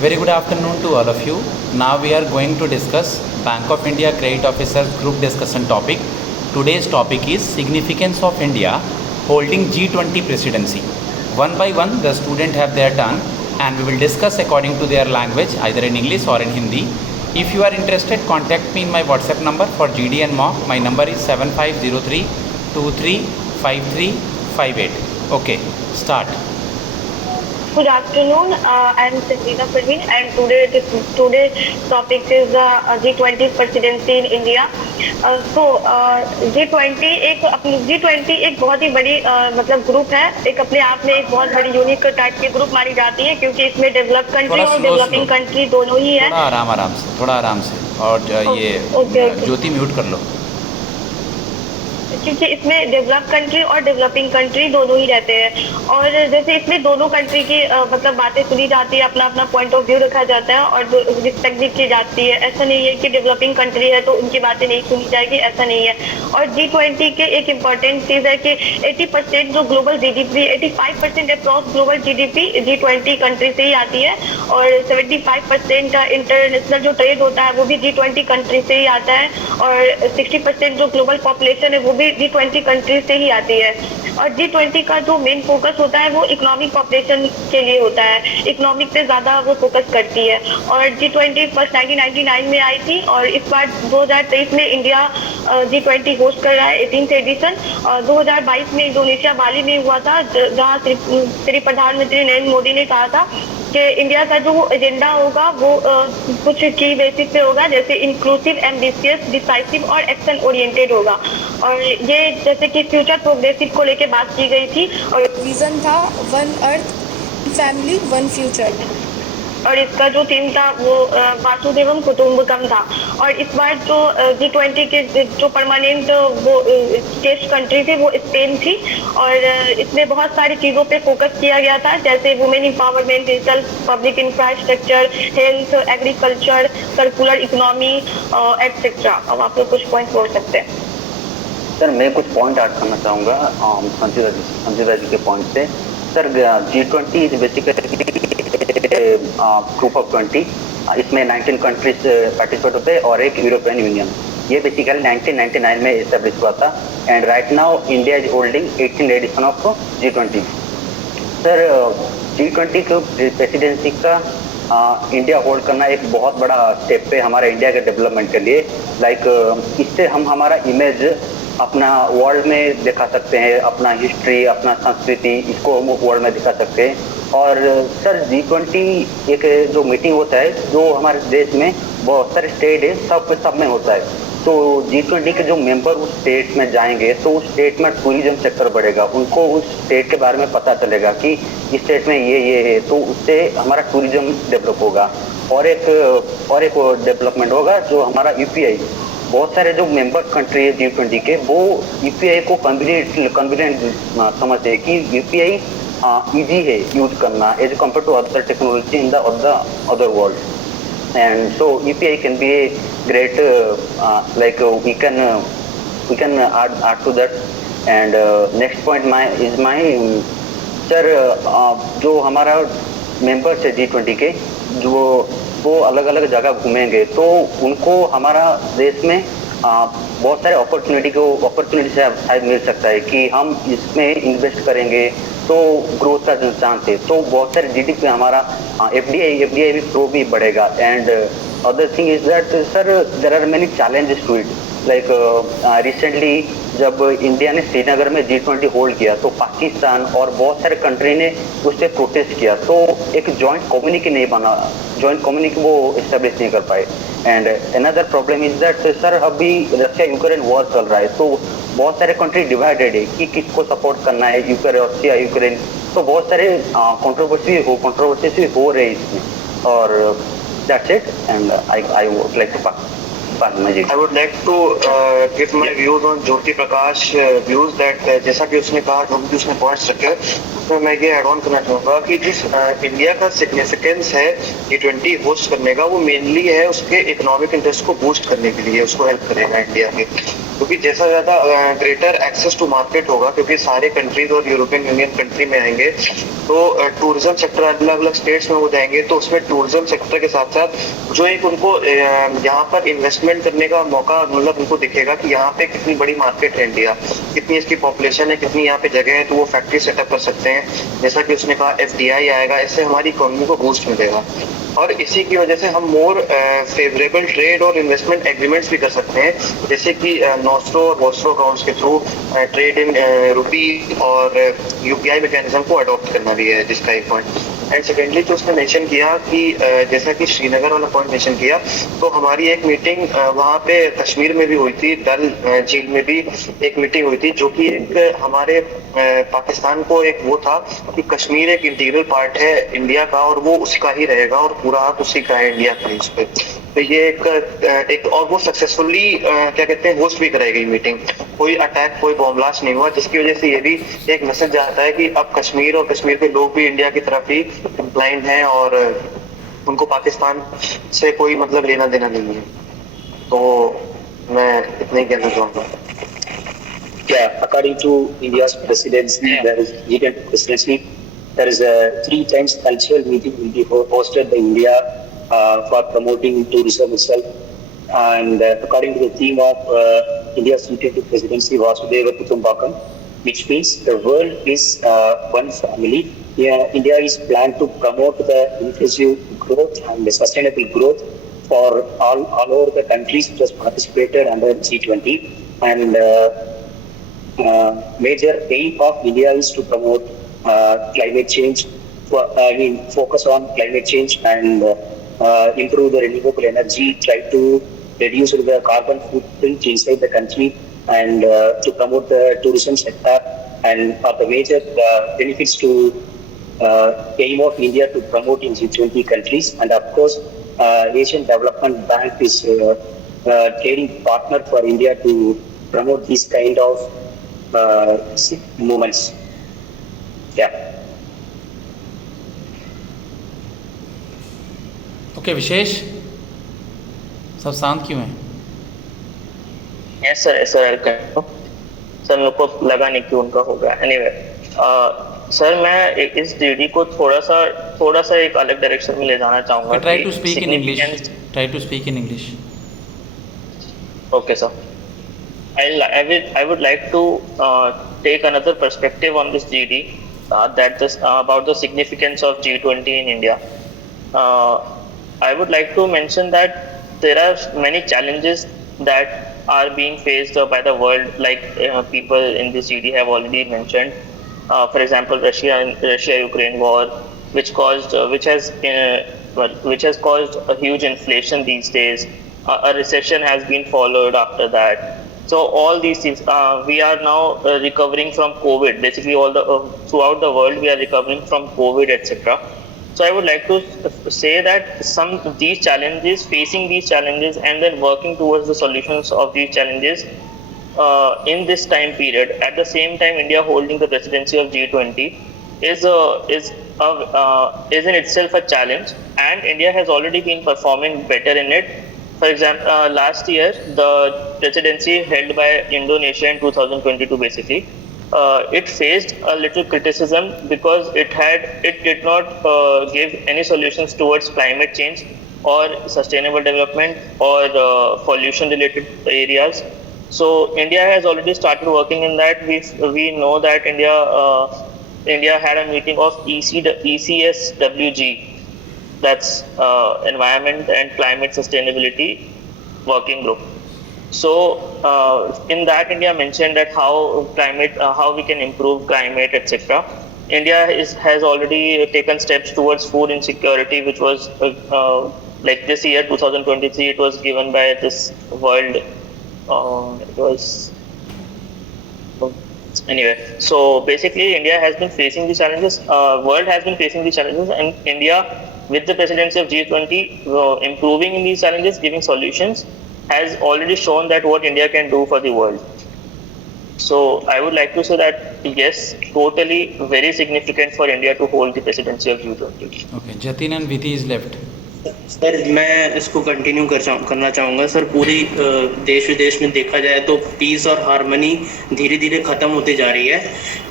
Very good afternoon to all of you. Now we are going to discuss Bank of India Credit Officer Group discussion topic. Today's topic is significance of India holding G20 presidency. One by one the student have their turn and we will discuss according to their language, either in English or in Hindi. If you are interested, contact me in my WhatsApp number for GD and mock. My number is 7503 235358. Okay, start. Good afternoon. I am Sangeeta Parveen, and today's topic is G20 presidency in India. G20 एक बहुत ही बड़ी मतलब group है, एक अपने आप में एक बहुत बड़ी यूनिक टाइप की ग्रुप मानी जाती है, क्योंकि इसमें डेवलप्ड कंट्री और डेवलपिंग कंट्री दोनों ही है। थोड़ा आराम से और ये ज्योति म्यूट कर लो, क्योंकि इसमें डेवलप्ड कंट्री और डेवलपिंग कंट्री दोनों ही रहते हैं। और जैसे इसमें दोनों कंट्री की मतलब बातें सुनी जाती है, अपना अपना पॉइंट ऑफ व्यू रखा जाता है और रिस्पेक्ट भी की जाती है। ऐसा नहीं है कि डेवलपिंग कंट्री है तो उनकी बातें नहीं सुनी जाएगी, ऐसा नहीं है। और G20 के एक इम्पॉर्टेंट चीज़ है कि 80% जो global GDP, 85% approx global GDP G20 country से ही आती है, और 75% इंटरनेशनल जो ट्रेड होता है वो भी G20 कंट्री से ही आता है, और 60% जो ग्लोबल पॉपुलेशन है वो भी G20 कंट्री से ही आती है। और G20 का जो मेन फोकस होता है वो इकोनॉमिक पॉपुलेशन के लिए होता है, इकोनॉमिक पे ज़्यादा वो फोकस करती है। और G20 फर्स्ट 1999 में आई थी, और इस बार 2023 में इंडिया G20 होस्ट कर रहा है 18th एडिशन। और 2022 में इंडोनेशिया बाली में हुआ था, जहाँ श्री प्रधानमंत्री नरेंद्र मोदी ने कहा था कि इंडिया का जो एजेंडा होगा वो कुछ की बेसिस पे होगा, जैसे इंक्लूसिव, एम्बिशियस, डिसाइसिव और एक्शन ओरिएंटेड होगा। और ये जैसे कि फ्यूचर प्रोग्रेसिव को लेके बात की गई थी, और रीजन था one earth family one future, और इसका जो थीम था वो वासुदेवम कुटुंबकम था। और इस बार जो G20 के जो परमानेंट वो गेस्ट कंट्री थी वो स्पेन थी, और इसमें बहुत सारी चीज़ों पे फोकस किया गया था, जैसे women empowerment, digital public infrastructure, health, agriculture, circular economy etcetera. अब आप लोग कुछ पॉइंट बोल सकते हैं। सर मैं कुछ पॉइंट ऐड करना चाहूँगा संजीदा जी के पॉइंट से। Sir G20 is basically group of 20, इसमें 19 कंट्रीज पार्टिसिपेट होते हैं और एक यूरोपियन यूनियन। ये बेसिकली 1999 में इस्टेब्लिश हुआ था, and right now India is holding 18th edition of G20। Sir G20 को प्रेसिडेंसी का इंडिया होल्ड करना एक बहुत बड़ा स्टेप है हमारे इंडिया के डेवलपमेंट के लिए। इससे हम हमारा इमेज अपना वर्ल्ड में दिखा सकते हैं, अपना हिस्ट्री, अपना संस्कृति, इसको हम वर्ल्ड में दिखा सकते हैं। और सर G20 एक जो मीटिंग होता है जो हमारे देश में बहुत सारे स्टेट है, सब में होता है। तो G20 के जो मेंबर उस स्टेट में जाएंगे तो उस स्टेट में टूरिज्म सेक्टर बढ़ेगा, उनको उस स्टेट के बारे में पता चलेगा कि इस स्टेट में ये है, तो उससे हमारा टूरिज्म डेवलप होगा। और एक डेवलपमेंट होगा जो हमारा UPI, बहुत सारे जो मेंबर कंट्री है G20 के, वो UPI को कन्वीनियंट समझते हैं कि UPI इजी है यूज करना as compare to other technology in the other world. And so UPI can be a great we can add to that. And next point is my sir, जो हमारा members है G20 के, जो वो अलग अलग जगह घूमेंगे तो उनको हमारा देश में बहुत सारे अपॉर्चुनिटी से शायद मिल सकता है कि हम इसमें इन्वेस्ट करेंगे तो ग्रोथ का चांस है। तो बहुत सारे GDP में हमारा FDI भी ग्रो भी बढ़ेगा। And other thing is that sir there are many challenges to it. Like recently जब इंडिया ने श्रीनगर में G20 होल्ड किया तो पाकिस्तान और बहुत सारे कंट्री ने उस पर प्रोटेस्ट किया, तो एक जॉइंट कम्युनिटी नहीं बना, जॉइंट कम्युनिटी वो इस्टेब्लिश नहीं कर पाए। And another problem is that sir अभी रशिया यूक्रेन वॉर चल रहा है, तो बहुत सारे कंट्री डिवाइडेड है कि किसको सपोर्ट करना है, रशिया यूक्रेन। तो बहुत सारे कंट्रोवर्सी हो रहे हैं इसमें। और that's it, and I would like to I would like to give my views on Jyoti Prakash views that जैसा कि उसने कहा, जो भी उसने पॉइंट्स रखे, उसमें मैं ये एड ऑन करना चाहूँगा कि जिस इंडिया का सिग्निफिकेंस है G20 होस्ट करने का, वो मेनली है उसके इकोनॉमिक इंटरेस्ट को बूस्ट करने के लिए, उसको हेल्प करेगा इंडिया के। क्योंकि जैसा ज़्यादा ग्रेटर एक्सेस टू मार्केट होगा, क्योंकि सारे कंट्रीज और यूरोपियन यूनियन कंट्री में आएंगे, तो टूरिज्म सेक्टर अलग अलग स्टेट्स में हो जाएंगे, तो उसमें टूरिज्म सेक्टर के साथ साथ जो एक उनको यहाँ पर इन्वेस्टमेंट करने का मौका मतलब उनको दिखेगा कि यहाँ पे कितनी बड़ी मार्केट है इंडिया, कितनी इसकी पॉपुलेशन है, कितनी यहाँ पे जगह है, तो वो फैक्ट्री सेटअप कर सकते हैं। जैसा कि उसने कहा FDI आएगा, इससे हमारी इकोनॉमी को बूस्ट मिलेगा और इसी की वजह से हम मोर फेवरेबल ट्रेड और इन्वेस्टमेंट एग्रीमेंट्स भी कर सकते हैं, जैसे कि नॉस्ट्रो और वॉस्ट्रो अकाउंट्स के थ्रू ट्रेड इन रुपी और UPI मैकेनिज्म को अडॉप्ट करना भी है, जिसका एक पॉइंट। एंड सेकेंडली जो उसने मेंशन किया कि जैसा कि श्रीनगर वाला पॉइंट मेंशन किया, तो हमारी एक मीटिंग वहाँ पे कश्मीर में भी हुई थी, डल झील में भी एक मीटिंग हुई थी, जो कि एक हमारे पाकिस्तान को एक वो था कि कश्मीर एक इंटीग्रल पार्ट है इंडिया का और वो उसका ही रहेगा और पूरा हक उसी का है इंडिया का इस पे। तो ये एक और वो सक्सेसफुली क्या कहते हैं होस्ट भी कराई गई मीटिंग, कोई अटैक कोई बॉम्ब ब्लास्ट नहीं हुआ, जिसकी वजह से ये भी एक मैसेज जाता है कि अब कश्मीर और कश्मीर के लोग भी इंडिया की तरफ ही इंक्लाइंड हैं और उनको पाकिस्तान से कोई मतलब लेना देना नहीं है। तो मैं इतना ही कहना चाहूँगा। Yeah, according to India's presidency, there is G20 presidency. There is a 3 times cultural meeting will be hosted by India for promoting tourism itself. And according to the theme of India's G20 presidency, Vasudhaiva Kutumbakam, which means the world is one family. Yeah, India is planned to promote the inclusive growth and the sustainable growth for all over the countries which has participated under G20. And major aim of India is to promote climate change, focus on climate change and improve the renewable energy, try to reduce the carbon footprint inside the country and to promote the tourism sector, and are the major benefits to aim of India to promote in G20 countries. And of course, Asian Development Bank is a trading partner for India to promote these kind of movements. Yeah. Okay Vishesh, सब शांत क्यों हैं? Yes sir, sir मेरे को लगा नहीं कि उनका होगा। एनीवे सर, मैं इस जीडी को थोड़ा सा एक अलग डायरेक्शन में ले जाना चाहूँगा। Try to speak in English. Okay sir, I would like to take another perspective on this GD, about the significance of G20 in India. I would like to mention that there are many challenges that are being faced by the world, like people in this GD have already mentioned. For example, Russia-Ukraine war, which has caused a huge inflation these days. A recession has been followed after that. So all these things, we are now recovering from COVID. Basically, throughout the world, we are recovering from COVID, etc. So I would like to say that facing these challenges, and then working towards the solutions of these challenges in this time period. At the same time, India holding the presidency of G20 is in itself a challenge, and India has already been performing better in it. For example, last year, the presidency held by Indonesia in 2022, basically, it faced a little criticism because it did not give any solutions towards climate change or sustainable development or pollution-related areas. So India has already started working in that. We know that India had a meeting of ECSWG. That's Environment and Climate Sustainability Working Group. So in that, India mentioned that how we can improve climate, etc. India has already taken steps towards food insecurity, which was like this year 2023, it was given by this world. Anyway, so basically India has been facing these challenges, world has been facing these challenges, and India, with the presidency of G20, improving in these challenges, giving solutions, has already shown that what India can do for the world. So I would like to say that yes, totally very significant for India to hold the presidency of G20. Okay, Jatin and Vidhi is left. Sir मैं इसको continue करना चाहूँगा sir. पूरी देश विदेश में देखा जाए तो पीस और हार्मनी धीरे धीरे ख़त्म होती जा रही है।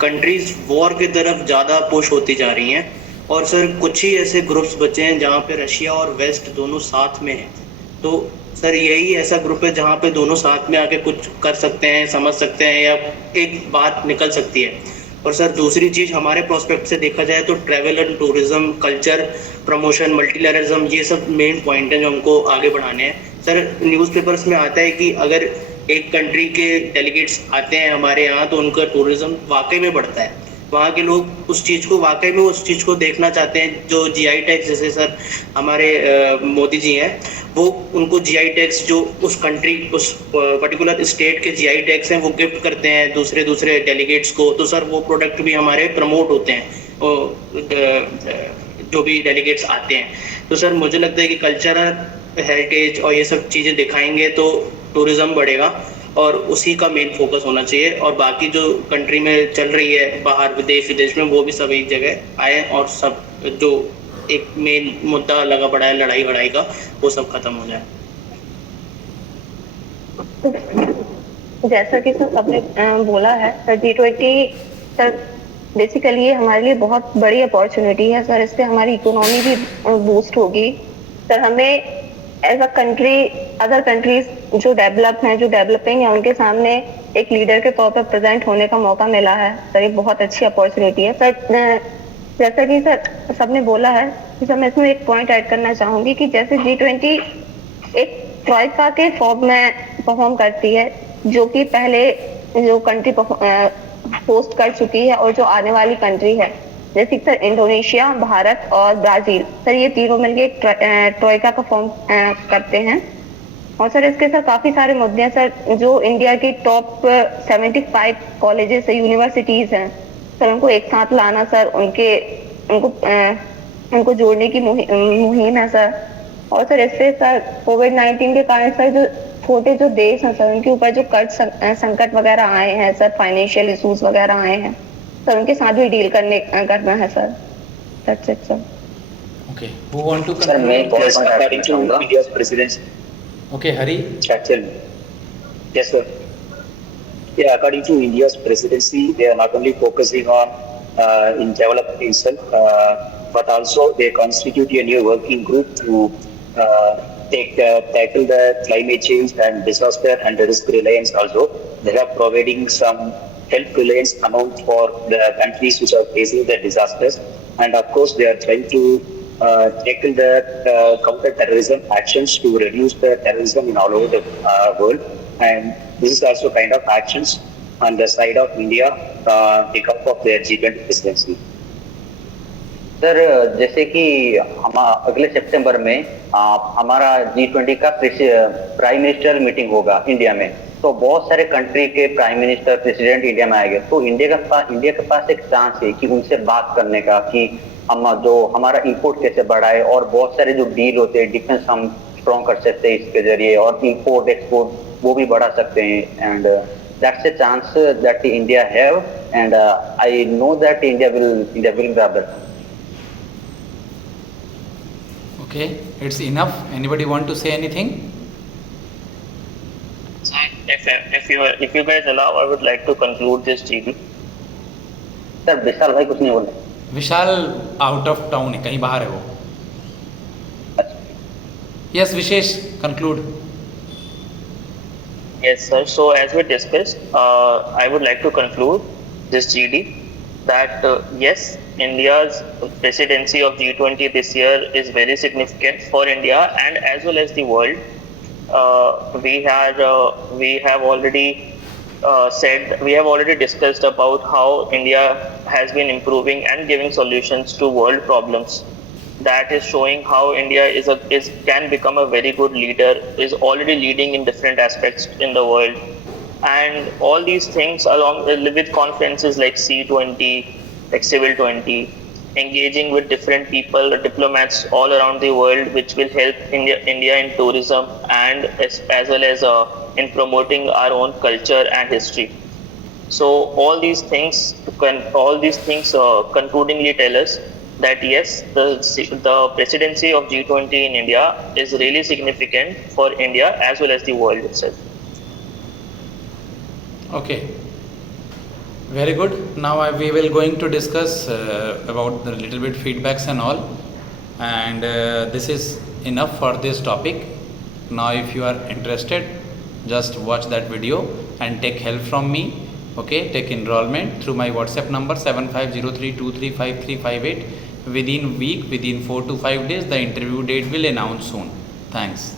कंट्रीज वॉर की तरफ ज़्यादा पुश होती जा रही हैं और सर कुछ ही ऐसे ग्रुप्स बचे हैं जहाँ पे रशिया और वेस्ट दोनों साथ में हैं। तो सर यही ऐसा ग्रुप है जहाँ पे दोनों साथ में आके कुछ कर सकते हैं, समझ सकते हैं या एक बात निकल सकती है। और सर दूसरी चीज़ हमारे प्रोस्पेक्ट से देखा जाए तो travel and tourism, culture promotion, multilateralism, ये सब मेन पॉइंट हैं जो हमको आगे बढ़ाने हैं। सर न्यूज़पेपर्स में आता है कि अगर एक कंट्री के डेलीगेट्स आते हैं हमारे यहाँ तो उनका टूरिज्म वाकई में बढ़ता है। वहाँ के लोग उस चीज़ को वाकई में उस चीज़ को देखना चाहते हैं। जो जीआई टैग्स जैसे सर हमारे मोदी जी हैं, वो उनको जीआई टैग्स जो उस कंट्री उस पर्टिकुलर स्टेट के जीआई टैग्स हैं वो गिफ्ट करते हैं दूसरे डेलीगेट्स को। तो सर वो प्रोडक्ट भी हमारे प्रमोट होते हैं जो भी डेलीगेट्स आते हैं। तो सर मुझे लगता है कि कल्चरल हेरिटेज और ये सब चीज़ें दिखाएंगे तो टूरिज़्म बढ़ेगा और उसी का मेन फोकस होना चाहिए। और बाकी जो कंट्री में चल रही है बाहर विदेश में वो भी सब एक जगह आए और सब जो एक मेन मुद्दा लगा पड़ा है लड़ाई वड़ाई का वो सब खत्म हो जाए। जैसा कि सर सबने बोला है सर, G20 सर बेसिकली ये हमारे लिए बहुत बड़ी अपॉर्चुनिटी है सर। इससे हमारी इकोनॉमी भी बूस्ट होगी सर। हमें as a country other countries जो डेवलप हैं, जो डेवलपिंग है, उनके सामने एक लीडर के तौर पर प्रेजेंट होने का मौका मिला है सर। ये बहुत अच्छी अपॉर्चुनिटी है सर। जैसा कि सर सबने बोला है कि सर मैं इसमें एक पॉइंट ऐड करना चाहूँगी कि जैसे G20 एक ट्रॉइका के फॉर्म में परफॉर्म करती है, जो कि पहले जो कंट्री होस्ट कर चुकी है और जो आने वाली कंट्री है, जैसे सर इंडोनेशिया, भारत और ब्राजील, सर ये तीनों मिलकर एक ट्रॉइका का फॉर्म करते हैं। और सर इसके सर काफ़ी सारे मुद्दे हैं सर। जो इंडिया की टॉप 75 कॉलेजेस यूनिवर्सिटीज़ हैं सर, उनको एक साथ लाना सर, उनको जोड़ने की मुहिम है सर। और सर इससे सर कोविड-19 के कारण सर जो छोटे जो देश हैं सर, उनके ऊपर जो कर्ज संकट वगैरह आए हैं सर, फाइनेंशियल इश्यूज वगैरह आए हैं सर, उनके साथ भी डील करना है sir. That's it, sir. Okay, who want to Sir, मैं conclude? Yes, according to India's presidency. Okay, Hari. Actually, yes, sir. Yeah, according to India's presidency, they are not only focusing on in development itself, but also they constitute a new working group to tackle the climate change and disaster and the risk reliance also. They are providing some help reliance amount for the countries which are facing the disasters. And of course, they are trying to tackle the counter-terrorism actions to reduce the terrorism in all over the world. And this is also kind of actions on the side of India because of their G20 presidency. Sir जैसे कि हम अगले सितंबर में हमारा G20 का prime minister meeting होगा India में, तो बहुत सारे कंट्री के प्राइम मिनिस्टर प्रेसिडेंट इंडिया में आएंगे। तो इंडिया के पास एक चांस है कि उनसे बात करने का कि हम जो हमारा इंपोर्ट कैसे बढ़ाए, और बहुत सारे जो डील होते हैं डिफेंस हम स्ट्रॉन्ग कर सकते हैं इसके जरिए, और इंपोर्ट एक्सपोर्ट वो भी बढ़ा सकते हैं। And that's a chance that India have, and I know that India will grab that. Okay, it's enough. Anybody want to say anything? If you guys allow, I would like to conclude this GB. Sir Vishal भाई कुछ नहीं बोले। विशाल out of town है, कहीं बाहर है वो। Yes, wishes conclude. Yes, sir. So as we discussed, I would like to conclude this GD that yes, India's presidency of G20 this year is very significant for India and as well as the world. We have already discussed about how India has been improving and giving solutions to world problems. That is showing how India can become a very good leader, is already leading in different aspects in the world. And all these things along with conferences like C20, like Civil 20, engaging with different people, diplomats all around the world, which will help India in tourism and as well as in promoting our own culture and history. So all these things concludingly tell us that yes, the presidency of G20 in India is really significant for India as well as the world itself. Okay, very good. Now we will going to discuss about the little bit feedbacks and all, and this is enough for this topic. Now if you are interested, just watch that video and take help from me. Okay, take enrollment through my WhatsApp number 7503235358. Within 4 to 5 days the interview date will announce soon. Thanks.